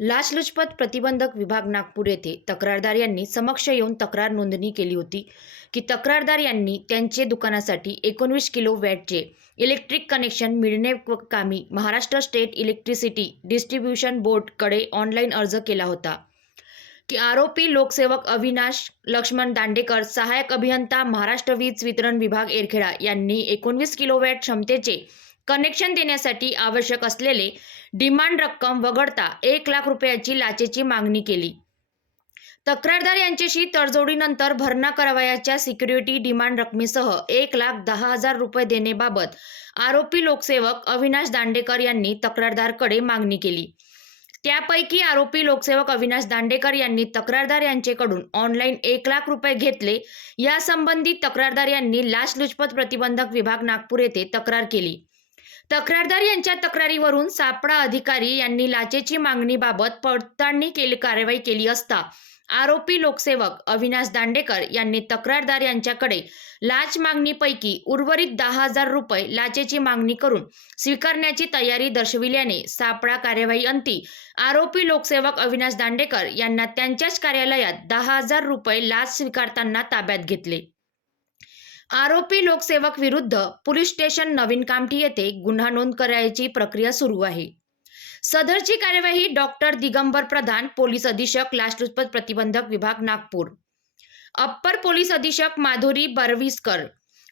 लाचलुचपत प्रतिबंधक विभाग नागपूर येथे तक्रारदार यांनी समक्ष येऊन तक्रार नोंदणी केली होती की तक्रारदार यांनी त्यांचे दुकानासाठी 19 किलो वॅटचे इलेक्ट्रिक कनेक्शन मिळण्याकामी महाराष्ट्र स्टेट इलेक्ट्रिसिटी डिस्ट्रीब्युशन बोर्डकडे ऑनलाईन अर्ज केला होता की आरोपी लोकसेवक अविनाश लक्ष्मण दांडेकर, सहाय्यक अभियंता, महाराष्ट्र वीज वितरण विभाग एरखेडा यांनी 19 किलोवॅट क्षमतेचे कनेक्शन देण्यासाठी आवश्यक असलेले डिमांड रक्कम वगळता 1 लाख रुपयाची लाचेची मागणी केली. तक्रारदार यांच्याशी तडजोडीनंतर भरणा करावयाच्या सिक्युरिटी डिमांड रकमेसह 1,10,000 रुपये देण्याबाबत आरोपी लोकसेवक अविनाश दांडेकर यांनी तक्रारदारकडे मागणी केली. त्यापैकी आरोपी लोकसेवक अविनाश दांडेकर यांनी तक्रारदार यांच्याकडून ऑनलाईन 1 लाख रुपये घेतले. यासंबंधी तक्रारदार यांनी लाचलुचपत प्रतिबंधक विभाग नागपूर येथे तक्रार केली. तक्रारदार यांच्या तक्रारीवरून सापळा अधिकारी यांनी लाचेची मागणीबाबत पडताळणी कारवाई केली असता आरोपी लोकसेवक अविनाश दांडेकर यांनी तक्रारदार यांच्याकडे लाच मागणीपैकी उर्वरित 10,000 रुपये लाचेची मागणी करून स्वीकारण्याची तयारी दर्शविल्याने सापळा कार्यवाही अंती आरोपी लोकसेवक अविनाश दांडेकर यांना त्यांच्याच कार्यालयात 10,000 रुपये लाच स्वीकारताना ताब्यात घेतले. आरोपी लोकसेवक विरुद्ध पोलीस स्टेशन नवीन कामठी येथे गुन्हा नोंद करायची प्रक्रिया सुरू आहे. सदरची कार्यवाही डॉक्टर दिगंबर प्रधान, पोलीस अधीक्षक लाचलुचपत प्रतिबंधक विभाग नागपूर, अप्पर पोलीस अधीक्षक माधुरी बर्विस्कर,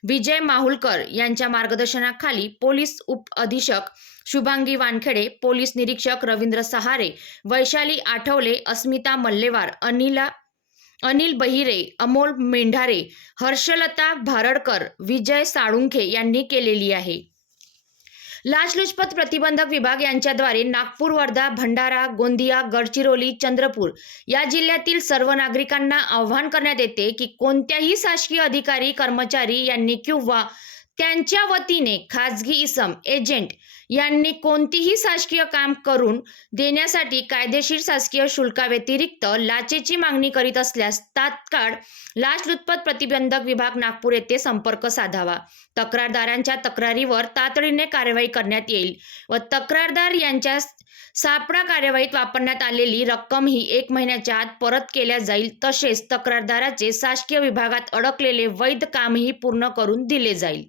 विजय माहुलकर यांच्या मार्गदर्शनाखाली पोलीस उप अधीक्षक शुभांगी वानखेडे, पोलीस निरीक्षक रवींद्र सहारे, वैशाली आठवले, अस्मिता मल्लेवार, अनिल बहिरे, अमोल मेंढारे, हर्षलता भारडकर, विजय साळुंखे यांनी केलेली आहे. लाचलुचपत प्रतिबंधक विभाग यांच्याद्वारे नागपूर, वर्धा, भंडारा, गोंदिया, गडचिरोली, चंद्रपूर या जिल्ह्यातील सर्व नागरिकांना आवाहन करण्यात येते की कोणत्याही शासकीय अधिकारी, कर्मचारी यांनी किंवा त्यांच्या वतीने खाजगी इसम, एजंट यांनी कोणतीही शासकीय काम करून देण्यासाठी कायदेशीर शासकीय शुल्काव्यतिरिक्त लाचेची मागणी करीत असल्यास तात्काळ लाचलुचपत प्रतिबंधक विभाग नागपूर येथे संपर्क साधावा. तक्रारदारांच्या तक्रारीवर तातडीने कारवाई करण्यात येईल व तक्रारदार यांच्या सापळा कार्यवाहीत वापरण्यात आलेली रक्कम ही 1 महिन्याच्या आत परत केल्या जाईल. तसेच तक्रारदाराचे शासकीय विभागात अडकलेले वैध कामही पूर्ण करून दिले जाईल.